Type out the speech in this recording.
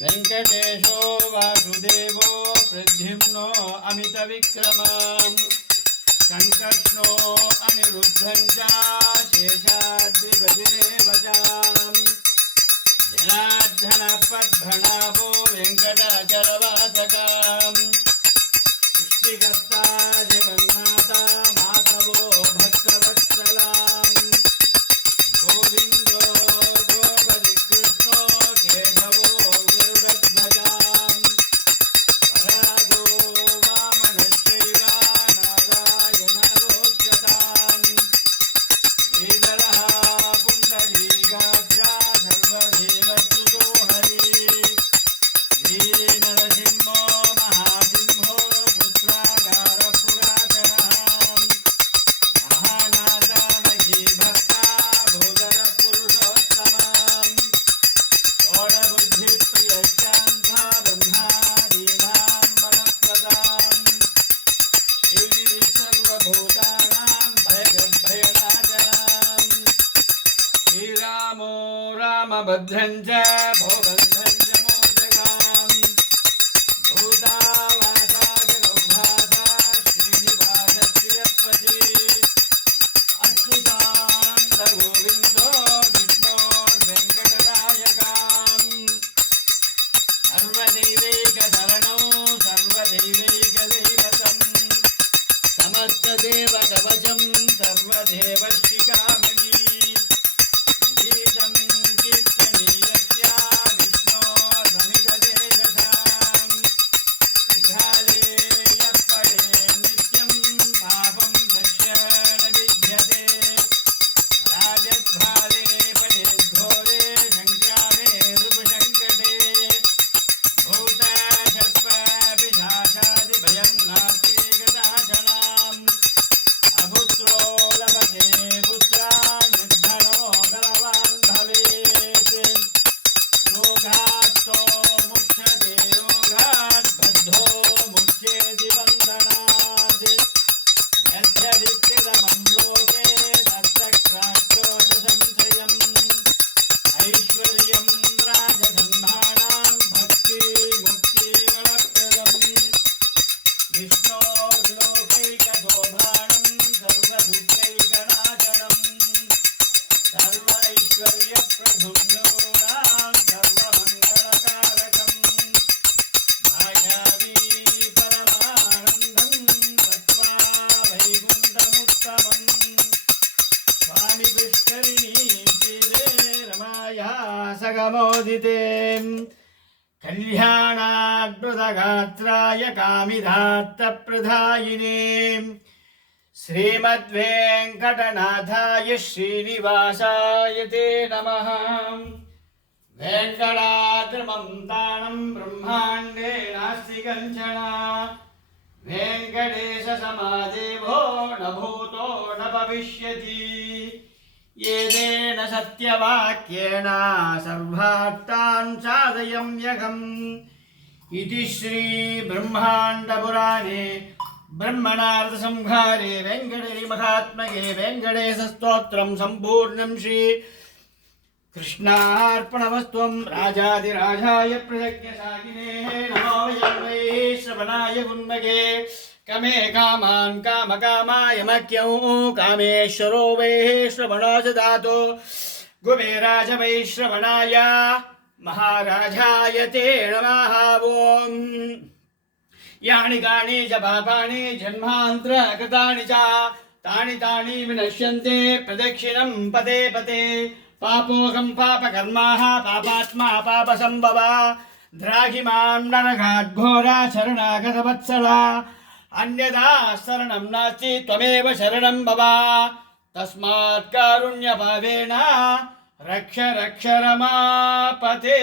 वेंकटेशो वासुदेवो प्रद्युम्नो अमितविक्रमः संकर्षणो अनिरुद्धं च शेषाद्रिपदेवताम् जनार्दनपद्भणाभो वेंकटाचलवासकाम् सृष्टिकर्ता जगन्नाथा माधवो भक्तवत्सलाम् गोविन्दो गोपतिकृष्णो केशवो गुरुरध्वजाम् वरागो वामनश्चैव नारायणरोच्यताम् श्रीधरः पुण्डरीकाक्षा सर्वदेवच्युतो हरिः श्रीनरसिंहो महासिंहो पुत्रागारपुरातनः महानाथामही भक्ता भूधरपुरुषोत्तमम् षोडबुद्धिप्रियश्चान्ता ब्रह्मादीनां मनप्रदाम् सर्वभूतानां भयगद्भयनाशनम् श्रीरामो रामभद्रं च भोगन्धं च मोचकाम् भूतावासागरौभासा श्रीनिवासप्रियपति अच्युतानन्दगोविन्दो विष्णोर्वेङ्कटनायकाम् सर्वदैवैकशरणो सर्वदैवैकदैवतम् समस्तदेवकवचं सर्वदेवशिखामणि गीतं कीर्तनीयस्य विष्णोर्भमिततेजसाम् विघाले यः पठे नित्यं पापं पश्य न विद्यते राजद्वारे पठेद्घोरे सङ्ग्रामे रिपुसङ्कटे भूतसर्पपिशाचादिभयं नास्ति गताशनाम् अपुत्रो लभते पुत्रान् निर्धनो बलवान् भवेत् रोगात्तो मुच्यते रोगात् बद्धो मुच्येति बन्धनात् यद्यदित्यतमं लोके तत्र क्रान्तो च संशयम् ऐश्वर्यं राजसम्भाणां भक्तिमुक्तिवरप्रदम् विष्णोर्लोकैकशोभानं सर्वदुःखैकनाशनम् सर्वैश्वर्यप्रधुम्नूनां सर्वमङ्गलकारकम् मायावी परमानन्दं तत्त्वा वैकुण्ठमुत्तमम् स्वामि पुष्करिणी तीरे रमाया सगमोदिते कल्याणाद्भुतगात्राय कामिधात्तप्रदायिने श्रीमद्वेङ्कटनाथाय श्रीनिवासाय ते नमः। वेङ्कटाद्रिमं तानं ब्रह्माण्डे नास्ति कञ्चन वेङ्कटेशसमादेवो न भूतो न भविष्यति येदेन सत्यवाक्येन सर्वार्थान् साधयम्यहम् इति श्रीब्रह्माण्डपुराणे ब्रह्मणार्थसंहारे वेङ्कटेशमहात्मके वेङ्कटेशस्तोत्रं सम्पूर्णं श्री कृष्णार्पणमस्तुं राजाधिराजाय प्रयज्ञशाकिने नमो वै श्रवणाय गुन्मगे कमे कामान् कामकामाय मह्यं कामेश्वरो वै श्रवणो ददातु कुबेराज वै श्रवणाय महाराजाय ते नमः। ओम् यानि कानि च पापानि जन्मान्तरकृतानि च तानि तानि विनश्यन्ते प्रदक्षिणं पदे पदे पापोऽहं पापकर्माः पापात्मा पापसम्भवा द्राहि मां नरकाद्घोरा शरणागतवत्सला अन्यथा शरणं नास्ति त्वमेव शरणं भव तस्मात् कारुण्यभावेन रक्ष रक्ष रमापते।